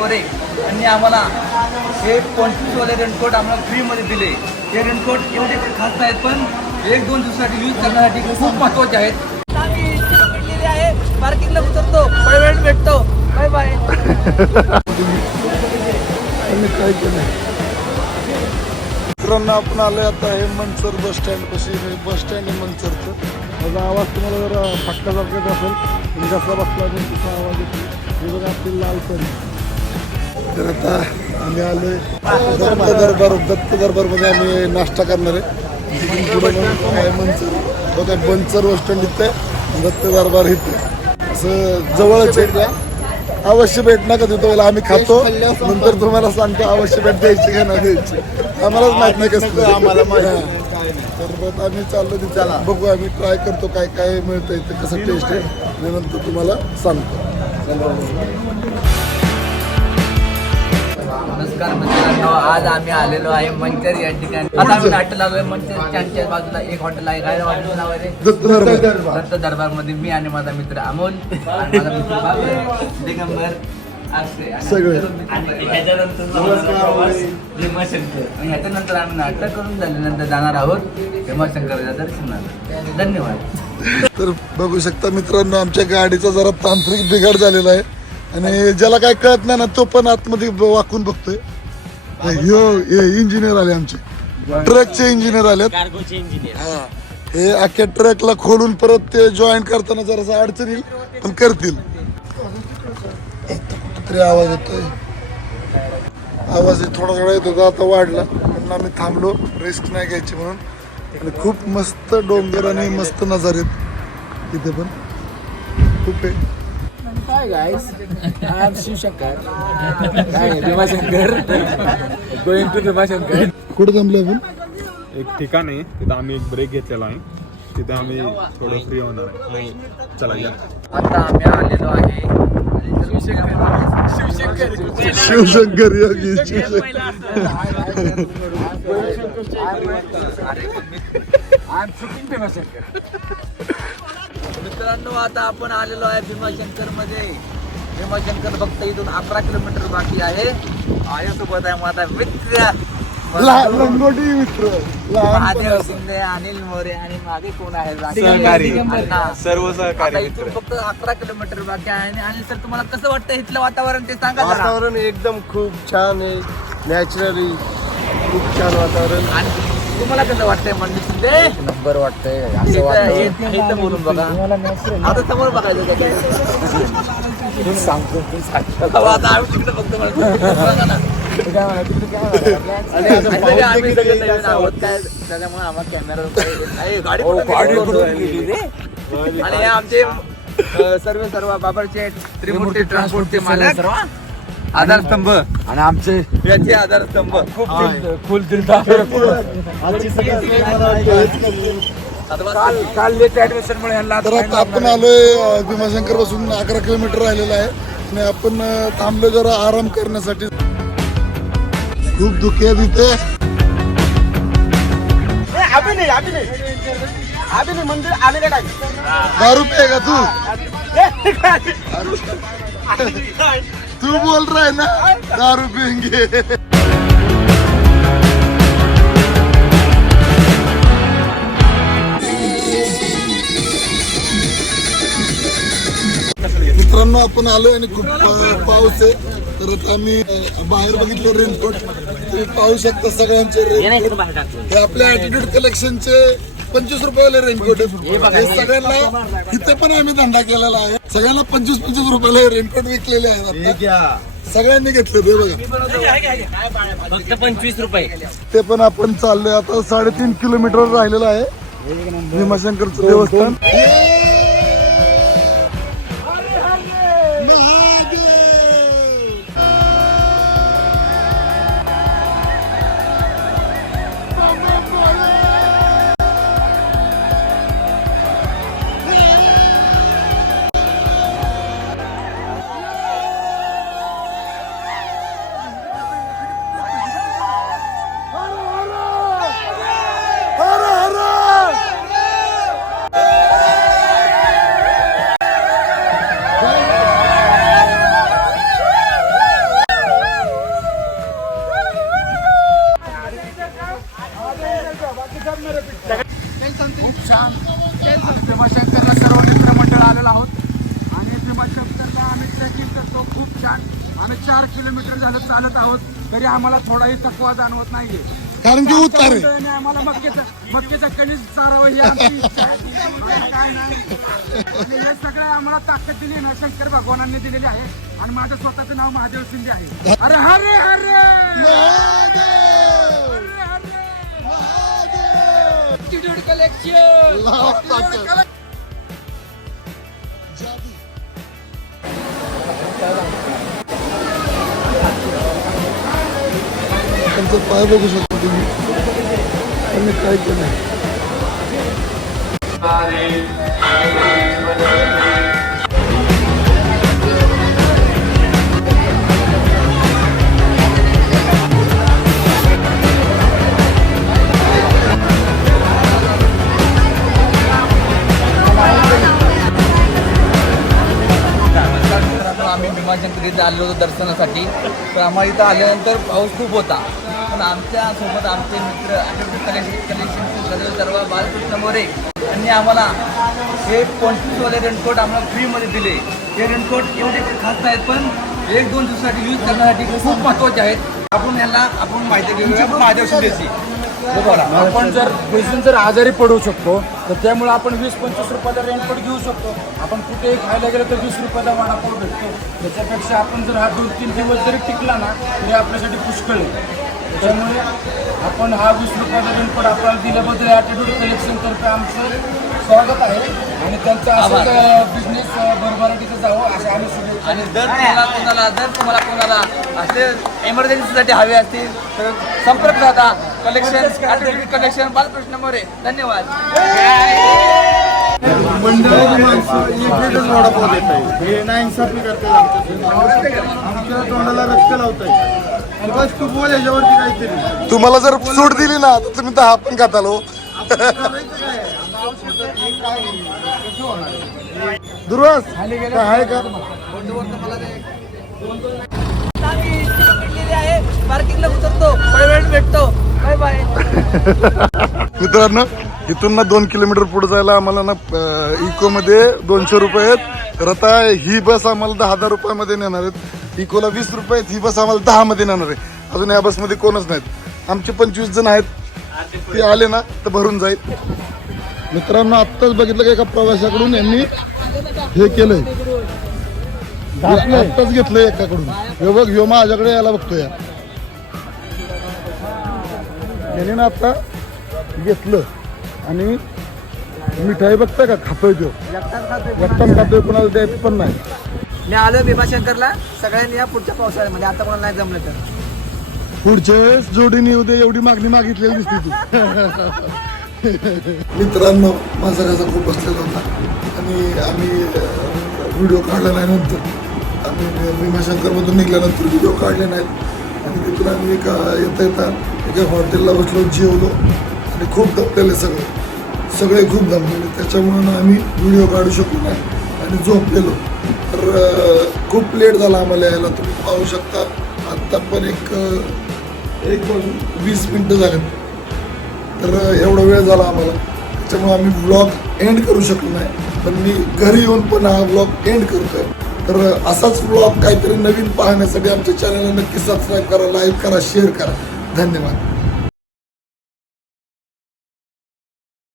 मोरे यांनी आम्हाला हे पंचवीसवाले रेनकोट आम्हाला फ्रीमध्ये दिले. हे रेनकोट एवढे खास नाहीत पण एक दोन दिवसासाठी यूज करण्यासाठी खूप महत्त्वाचे आहेत. आम्ही इथे आहे. पार्किंगला उतरतो. वेळ भेटतो. बाय बाय मित्रांनो आपण आलोय आता हे मनसर बस स्टँड कशी बस स्टँड आहे मनसरचं माझा आवाज तुम्हाला जरा फटकासारखाच असेल पण जसा बसला पण आवाज येतो हे बघा आपली लाल परी. तर आता आम्ही आलोय. दत्त दरबार दत्त दरबारमध्ये आम्ही नाश्ता करणार आहे. तिथून पुढे बनसर बस स्टँड इथे दत्त दरबार इथे. असं जवळच आहे. अवश्य भेट नका देतो वेळेला आम्ही खातो. नंतर तुम्हाला सांगतो अवश्य भेट द्यायची का नाही द्यायची. आम्हालाच माहीत नाही कसं आम्हाला तर आम्ही चाललो तिथे. बघू आम्ही ट्राय करतो काय काय मिळतं इथे कसं टेस्ट आहे. आणि नंतर तुम्हाला सांगतो. नमस्कार मित्रांनो आज आम्ही आलेलो आहे मंचर या ठिकाणी. आता आम्ही नाट्य आलोय मंचर स्टँडच्या बाजूला एक हॉटेल आहे काय हॉटेल नाव आहे. रे? दत्त दरबार. दत्त दरबारमध्ये मी आणि माझा मित्र अमोल आणि माझा मित्र बाबर दिगंबर अक्षय आणि सगळे. आणि ह्याच्यानंतर आमचा प्रवास भीमाशंकर. आणि ह्याच्यानंतर आम्ही नाटक करून झाल्यानंतर जाणार आहोत भीमाशंकरच्या दर्शनाला. धन्यवाद. तर बघू शकता मित्रांनो आमच्या गाडीचा जरा तांत्रिक बिघाड झालेला आहे. आणि ज्याला काय कळत नाही ना तो पण आतमध्ये वाकून बघतोय. ह्यो हे इंजिनियर आले आमचे. ट्रकचे इंजिनियर आलेत. हा. हे अख्ख्या ट्रकला खोलून परत ते जॉईन करताना जरासा अडचण येईल पण करतील. कुठतरी आवाज येतोय. आवाज थोडा थोडा येत होता आता वाढला. पण आम्ही थांबलो रिस्क नाही घ्यायची म्हणून. आणि खूप मस्त डोंगर आणि मस्त नजारे आहेत. तिथे पण. खूप आहे. Hi guys, I'm Shiv Shankar. Hi, Bhima Shankar. Going to Bhima Shankar. कुठे थांबले आपण एक ठिकाण आहे तिथं आम्ही एक ब्रेक घेतलेला आहे तिथे आम्ही थोडं फ्री होणार आहे चला या आता आम्ही आलेलो आहे शिवशंकर योगी Shivshankar I'm shooting Bhima Shankar. मित्रांनो आता आपण आलेलो आहे भीमाशंकरमध्ये भीमाशंकर फक्त इथून अकरा किलोमीटर बाकी आहे. माझ्यासोबत आहे माझा मित्र. लंगोटी मित्र. महादेव शिंदे अनिल मोरे आणि मागे कोण आहे? सहकारी. सर्व सहकारी इथून फक्त अकरा किलोमीटर बाकी आहे. आणि अनिल सर तुम्हाला कसं वाटतं इथलं वातावरण? ते सांगा जरा. वातावरण एकदम खूप छान आहे. नॅचरली खूप छान वातावरण. आणि तुम्हाला कसं वाटतंय मंदिर शिंदे नंबर वाटतंय इथं इथं बोलून बघा. आता समोर बघायचं सांगतो तू सांगतो. अहो, आता आम्ही तिकडे बघतो आणि त्याच्यामुळे आम्हाला कॅमेरा आमचे सर्व सर्व बाबरचे त्रिमूर्ती ट्रान्सपोर्टचे मालक. आधारस्तंभ. आणि आमचे याचे आधारस्तंभ. खूप फुल काल काल लेट ऍडमिशन मुळे यांना तर आता आपण आलोय भीमाशंकरपासून अकरा किलोमीटर राहिलेला आहे. आणि आपण थांबलो जरा आराम करण्यासाठी. खूप दुःखी आहे तिथे. दारू पे का तू? तू बोल रहा है ना? दारू पियेंगे। मित्रांनो आपण आलोय आणि खूप अं, पाऊस आहे. तर आम्ही अं, बाहेर बघितलं रेनकोट तुम्ही पाहू शकता सगळ्यांचे रेनकोट हे आपल्या ऍटिट्यूड कलेक्शनचे पंचवीस रुपयाला रेनकोट हे सगळ्यांना इथे पण आम्ही धंदा केलेला आहे. सगळ्यांना पंचवीस पंचवीस रुपयाला रेनकोट विकलेले आहेत आता. सगळ्यांनी घेतले ते बघा. फक्त पंचवीस रुपये. ते पण आपण चाललोय. आता साडेतीन किलोमीटर राहिलेलं आहे. भीमाशंकरचं देवस्थान. भीमाशंकरला सर्व मित्रमंडळ आलेलो आहोत. आणि भीमाशंकरला आम्ही ट्रेकिंग करतो. खूप छान. आम्ही चार किलोमीटर झालं चालत आहोत. तरी आम्हाला थोडाही थकवा जाणवत नाहीये. कारण की मंडळीने आम्हाला मक्केचा मक्केचा कणीस चारावं ही आमची इच्छा आहे. बाकी काय नाही. आणि हे सगळं आम्हाला ताकद दिली ना. शंकर भगवानांनी दिलेली आहे. आणि माझं स्वतःचं नाव महादेव शिंदे आहे. अरे हरे! हरे! ताकद. जादू. त्यांचं पाय बघू शकतो तुम्ही त्यांनी काय केलं इथं आलेलो होतो दर्शनासाठी. तर आम्हाला इथं आल्यानंतर पाऊस खूप होता. पण आमच्यासोबत आमचे मित्र कलेक्शन सर्व बालकृष्ण मोरे यांनी आम्हाला हे पंचवीसवाले रेनकोट आम्हाला फ्रीमध्ये दिले. हे रेनकोट एवढे खास नाहीत पण एक दोन दिवसासाठी यूज करण्यासाठी खूप महत्त्वाचे आहेत. आपण यांना आपण माहिती घेऊया महादेव शिंदेची बोला आपण जर बेसून जर आजारी पडू शकतो तर त्यामुळे आपण वीस पंचवीस रुपयाचा रेनकोट घेऊ शकतो. आपण कुठेही खायला गेलं तर वीस रुपयाचा वडापाव भेटतो. त्याच्यापेक्षा आपण जर हा दोन तीन दिवस जरी टिकला ना तरी आपल्यासाठी पुष्कळ आहे. त्याच्यामुळे आपण हा वीस रुपयाचा रेनकोट आपल्याला दिल्याबद्दल ॲटिट्यूड कलेक्शनतर्फे आमचं स्वागत आहे. आणि त्यांचं असं बिझनेस भरभराटीचं जावं असं आम्ही शुभेच्छा आणि जर तुम्हाला कोणाला जर तुम्हाला कोणाला असे एमर्जन्सीसाठी हवे असतील तर संपर्क साधा. Collection collection Balkrishna More. धन्यवाद. मंडळाची माणसं एक एकच वडापाव देत आहे हे ना इन्साफी करतात आमच्या तोंडाला रक्त लावत आहे बस तू बोल याच्यावरती काहीतरी. तुम्हाला जर सूट दिली ना तर तुम्ही दहा पण खात आलो दुर्वास काय आहे का? पार्किंगला उतरतो भेटतो बाय बाय मित्रांनो इथून ना दोन किलोमीटर पुढे जायला आम्हाला ना इको मध्ये दोनशे रुपये आहेत. रता ही बस आम्हाला दहा हजार रुपयामध्ये नेणार आहेत. इकोला वीस रुपये आहेत ही बस आम्हाला दहा मध्ये नेणार आहे. अजून या बसमध्ये कोणच नाहीत. आमचे पंचवीस जण आहेत. ते आले ना तर भरून जाईल. मित्रांनो आत्ताच बघितलं का एका प्रवाशाकडून यांनी हे केलंय. आत्ताच घेतलंय एकाकडून. हे बघ ह्यो माझ्याकडे यायला बघतोय. याने ना आता घेतलं. आणि मिठाई बघता का? खातोय तो. एकटाच खातोय. कोणाला द्यायचं पण नाही. मी आलो भीमाशंकरला सगळ्यांनी या पुढच्या पावसाळ्यामध्ये. आता कोणाला नाही जमलं तर. पुढच्या वेळेस जोडीने उद्या एवढी मागणी मागितलेली दिसते तू. मित्रांनो माझा घासा खूप बसलेला होता. आणि आम्ही व्हिडिओ काढला नाही नंतर. आम्ही भीमाशंकरमधून निघाल्यानंतर व्हिडिओ काढले नाहीत. आणि तिथून आम्ही एका येता येता एका हॉटेलला बसलो जेवलो. आणि खूप दपलेले सगळे. सगळे खूप दमलेले त्याच्यामुळं आम्ही व्हिडिओ काढू शकलो नाही. आणि झोपलेलो. तर खूप लेट झाला आम्हाला यायला. तुम्ही पाहू शकता. आत्ता पण एक एक वीस मिनटं झाले तर एवढा वेळ झाला आम्हाला. त्याच्यामुळे आम्ही व्लॉग एंड करू शकलो नाही. पण मी घरी येऊन पण हा व्लॉग एंड करतोय. तर असाच व्लॉग काहीतरी नवीन पाहण्यासाठी आमच्या चॅनलला नक्की सबस्क्राईब करा लाईक करा शेअर करा. धन्यवाद.